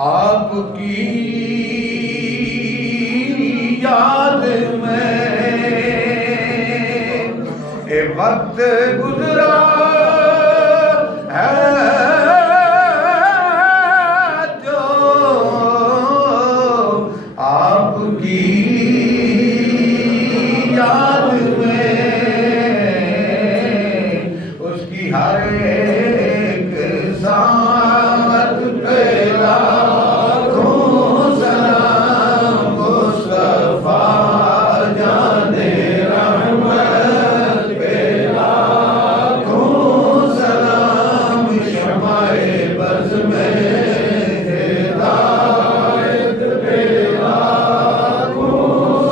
آپ کی یاد میں اے وقت گزرا ہے جو آپ کی یاد میں اس کی ہر ایک ساعت پہ لاکھوں سلام مصطفیٰ جانے رحمت پہ لاکھوں سلام شمع بز میں ہدایت پہ لاکھوں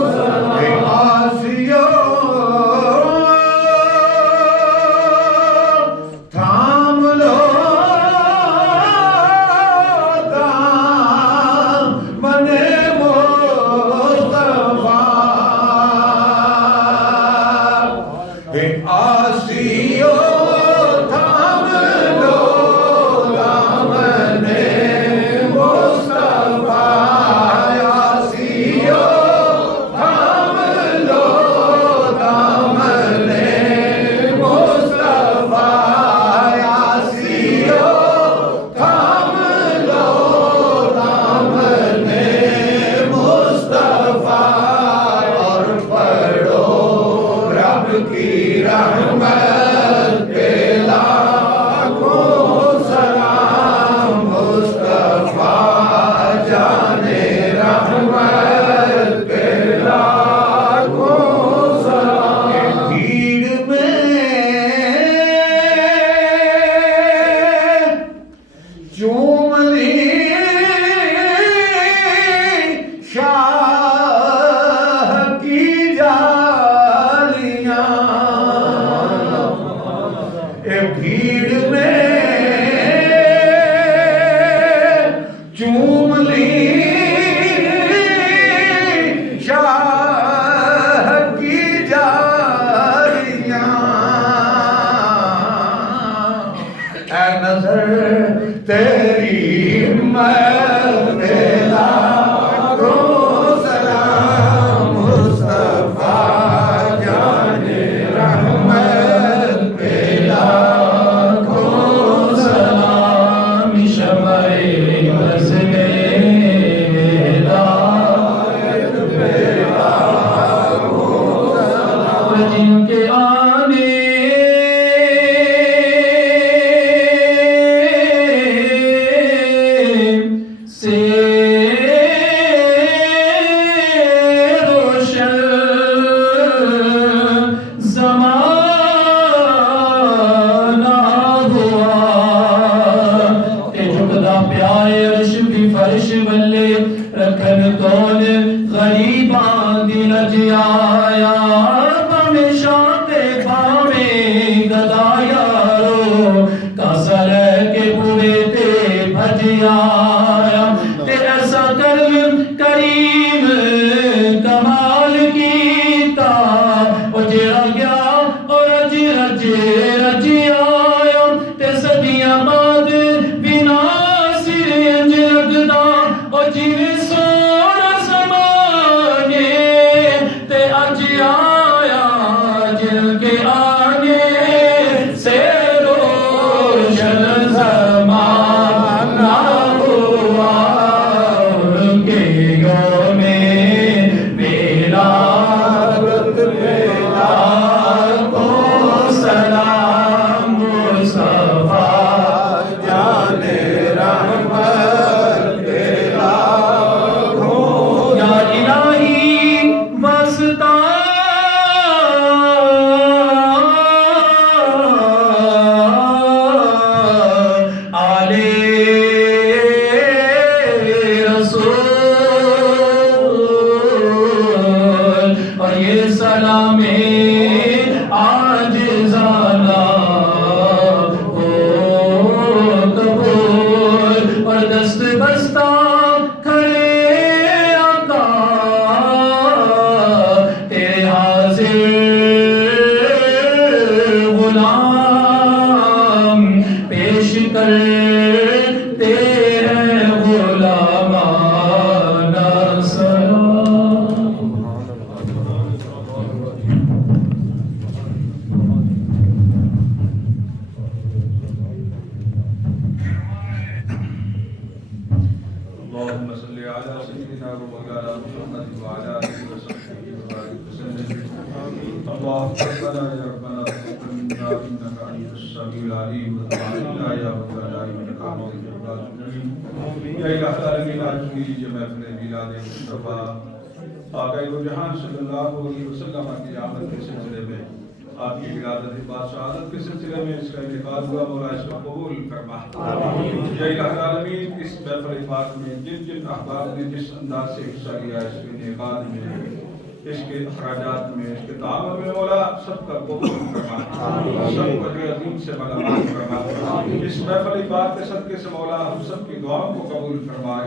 سلام آسیو تھام لو بنے مصطفیٰ آسیو تھام لو دامن مصطفیٰ آسیو تھام لو دامن مصطفیٰ آسیو تھام لو دامن مصطفیٰ اور پڑھو رب کی رحمت پہ لاکھوں سلام مصطفیٰ جانے رحمت پہ لاکھوں سلام بھیڑ میں چوم لی شاہ کی جالیاں اے بھیڑ میں چوم لی شاہ کی جالیاں اے نظر تیری میں لاکھوں سلام مصطفیٰ جانے رحمت پہ لاکھوں سلام شمع بز میں ہدایت پہ لاکھوں سلام جن کے آنے سے روشن زمانہ ہوا کہ جھکتا پیارے عرش بھی فرش ولے رکھن کون غریباں دی لج آیا ہمیشہ تے پاوے گدا یارو کاسا لے کے پورے تے بھج آیا تے ایسا کرم کریم کمال کیتا او جڑا گیا اور رج رج رج آیا تے صدیاں بعد بنا سر انج لگدا او جویں سونا زمانے تے اج آیا جن کے آگے سے روشن زمانہ ہوا ان کے گھر میں ملادت پہ لاکھوں سلام مصطفیٰ جانے رحمت پہ لاکھوں اللهم صل على سيدنا ومولانا محمد وعلى آله وصحبه وبارك وسلم. اللهم ربنا يا ربنا تقبل منا إنك أنت السميع العليم وتب علينا يا مولانا إنك أنت التواب الرحيم. یا الہ العالمین آج کی یہ محفل میلاد مصطفیٰ آقا دو جہان صلی اللہ علیہ وسلم کی آمد کے سلسلے میں آپ کی ولادت بادشاہت کے سلسلے میں اس کا انعقاد ہوا. مولا اس کو قبول فرما. یا الہ العالمین اس محفل پاک میں جن جن احباب نے جس انداز سے حصہ لیا اس کے انعقاد میں اس کے اخراجات میں اس کے تعامل میں مولا سب کا قبول فرما. سب کو اجر عظیم سے ملامت فرما. اس محفل پاک کے صدقے سے مولا ہم سب کی دعاؤں کو قبول فرما.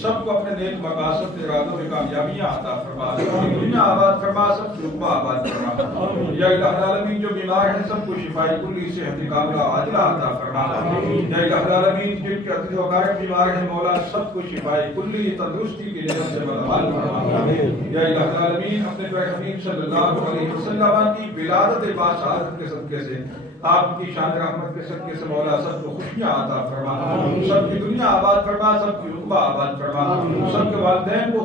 سب کو اپنے نیک مقاصد ارادوں میں کامیابیاں عطا فرما. دنیا آباد فرما. سب کی رقبہ آباد فرما. یا الہ العالمین جو بیمار ہیں سب کو شفائی کلی صحت کاملہ عاجلہ عطا فرما. یا الہ العالمین جن کے عزیز و اقارب بیمار ہیں مولا سب کو شفائی کلی تندرستی کی نعمت سے ملامت فرما. یا الہ العالمین اپنے پیارے حبیب صلی اللہ علیہ وسلم کی ولادت باشہادت کے صدقے سے آپ کی شان رحمت کے صدقے سے مولا سب کو خوشیاں عطا فرما. سب کی دنیا آباد فرما. سب کی رقبہ آباد فرما. سب کے والدین کو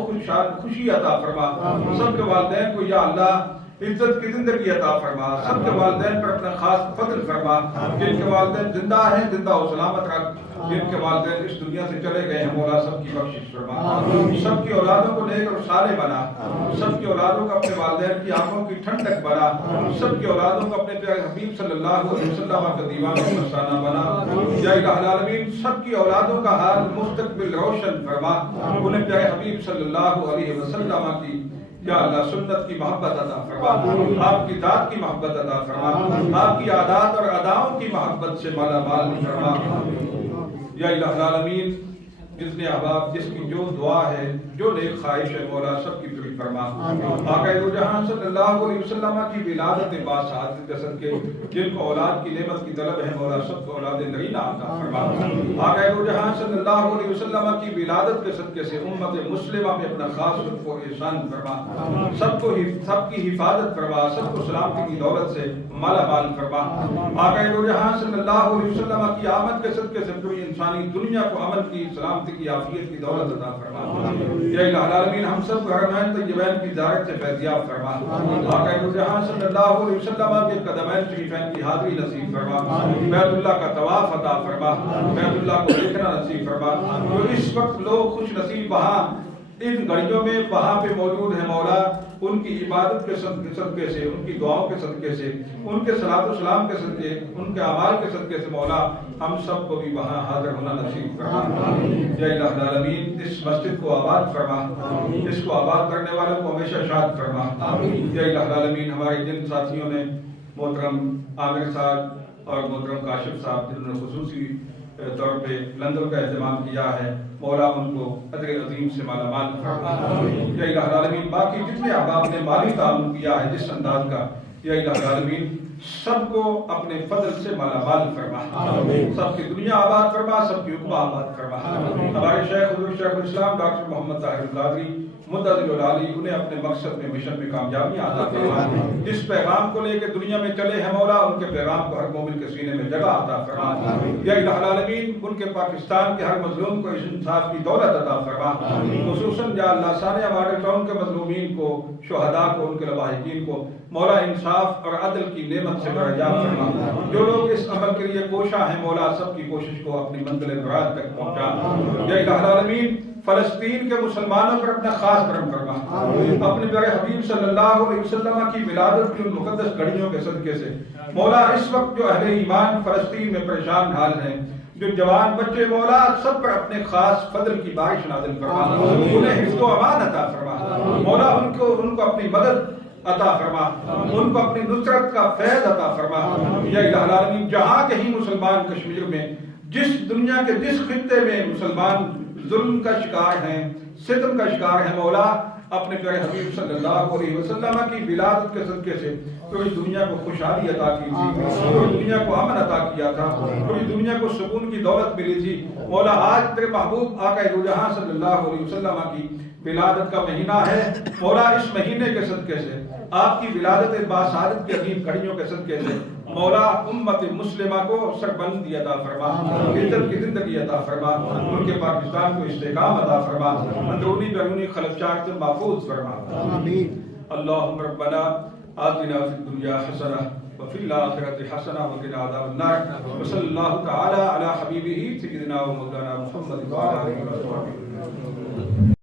خوشی عطا فرما. سب کے والدین کو یا اللہ عزت کی زندگی عطا فرما. سب کے والدین پر اپنا خاص فضل فرما. جن کے والدین زندہ ہیں زندہ و سلامت رکھ. جن کے والدین اس دنیا سے چلے گئے ہیں مولا سب کی بخشش فرما. سب کی اولادوں کو نیک اور صالح بنا. سب کی اولادوں کو اپنے والدین کی آنکھوں کی ٹھنڈک بنا. سب کی اولادوں کو اپنے پیارے حبیب صلی اللہ علیہ وسلم کا دیوانہ مستانہ بنا. یا الہ العالمین سب کی اولادوں کا حال مستقبل روشن فرما. انہیں پیارے حبیب صلی اللہ علیہ وسلم کی یا اللہ سنت کی محبت عطا فرما. آپ کی ذات کی محبت عطا فرما. آپ کی عادات اور اداؤں کی محبت سے مالا مال فرما. یا الہ العالمین جس نے احباب جس کی جو دعا ہے جو نیک خواہش ہے مولا سب کی پوری فرما. آقا دو جہان صلی اللہ علیہ وسلم کی ولادت باشہادت کے صدقے جن کو اولاد کی نعمت کی طلب ہے مولا سب کو اولاد نرینہ عطا فرما. آقا دو جہان صلی اللہ علیہ وسلم کی ولادت کے صدقے سے امت مسلمہ میں اپنا خاص لطف و احسان فرما. سب کی حفاظت فرما. سب کو سلامتی کی دولت سے مالا مال فرما. آقا دو جہان صلی اللہ علیہ وسلم کی آمد کے صدقے سے پوری انسانی دنیا کو امن کی سلامتی کی عافیت کی دولت عطا فرما. یا الہ العالمین ہم سب کو حرمین طیبین کی زیارت سے فیضیاب فرما. آقا دو جہان صلی اللہ علیہ وسلم کے قدمین شریفین کی حاضری نصیب فرما. بیت اللہ کا طواف عطا فرما. بیت اللہ کو دیکھنا نصیب فرما. جو اس وقت لوگ خوش نصیب وہاں ان گھڑیوں میں وہاں پہ موجود ہیں مولا ان کی عبادت کے صدقے سے ان کی دعاؤں کے صدقے سے ان کے صلاۃ و سلام کے صدقے ان کے اعمال کے صدقے سے مولا ہم سب کو بھی وہاں حاضر ہونا نصیب فرما. یا الہ العالمین اس مسجد کو آباد فرما. اس کو آباد کرنے والوں کو ہمیشہ شاد فرما. یا الہ العالمین ہمارے جن ساتھیوں نے محترم عامر صاحب اور محترم کاشف صاحب جنہوں نے خصوصی طور پہ لنگر کا اہتمام کیا ہے مولا ان کو اجر عظیم سے مالا مال فرما. یا الہ العالمین باقی جتنے احباب نے مالی تعاون کیا ہے جس انداز کا یا الہ العالمین سب کو اپنے فضل سے مالا مال فرما. سب کی دنیا آباد فرما. سب کی عقبہ آباد فرما. ہمارے شیخ حضور شیخ الاسلام ڈاکٹر محمد طاہر القادری مدعی العالی انہیں اپنے مقصد میں مشن میں کامیابی عطا فرما. جس پیغام کو لے کے دنیا میں چلے ہیں مولا ان کے پیغام کو ہر مومن کے سینے میں جگہ عطا فرما. یا الہ العالمین ان کے پاکستان کے ہر مظلوم کو انصاف کی دولت عطا فرما. خصوصاً یا اللہ ثانیہ ماڈل ٹاؤن کے مظلومین کو شہداء کو ان کے لواحقین کو مولا انصاف اور عدل کی نعمت سے برجا فرما. جو لوگ اس عمل کے لیے کوشاں ہیں مولا سب کی کوشش کو اپنی منزل مراد تک پہنچا. یا الہ العالمین فلسطین کے مسلمانوں پر اپنا خاص کرم فرما. اپنے پیارے حبیب صلی اللہ علیہ وسلم کی ولادت کی ان مقدس گھڑیوں کے صدقے سے مولا اس وقت جو اہل ایمان فلسطین میں پریشان حال ہیں جو جوان بچے مولا سب پر اپنے خاص فضل کی بارش نازل فرما. انہیں حفظ و امان عطا فرما. مولا ان کو اپنی مدد عطا فرما. ان کو اپنی نصرت کا فیض عطا فرما. یا الہ العالمین جہاں کہیں مسلمان کشمیر میں جس دنیا کے جس خطے میں مسلمان ظلم کا شکار ہیں ستم کا شکار ہیں مولا اپنے پیارے حبیب صلی اللہ علیہ وسلم کی ولادت کے صدقے سے پوری دنیا کو خوشحالی عطا کی تھی. پوری دنیا کو امن عطا کیا تھا. پوری دنیا کو سکون کی دولت ملی تھی. مولا آج تیرے محبوب آقا دو جہاں صلی اللہ علیہ وسلم کی ولادت کا مہینہ ہے مولا اس مہینے کے صدقے سے آپ کی ولادت باسعادت کی عظیم کڑیوں کے صدقے سے مولا امت مسلمہ کو سربلندی عطا فرما، عزت کی زندگی عطا فرما، ملک پاکستان کو استحکام عطا فرما، اندرونی بیرونی خلفشار سے محفوظ فرما۔ اللہم ربنا آتنا فی الدنیا حسنہ وفی الآخرۃ حسنہ وقنا عذاب النار، وصلی اللہ تعالی علی حبیبہ سیدنا و مولانا محمد وعلی آلہ وصحبہ۔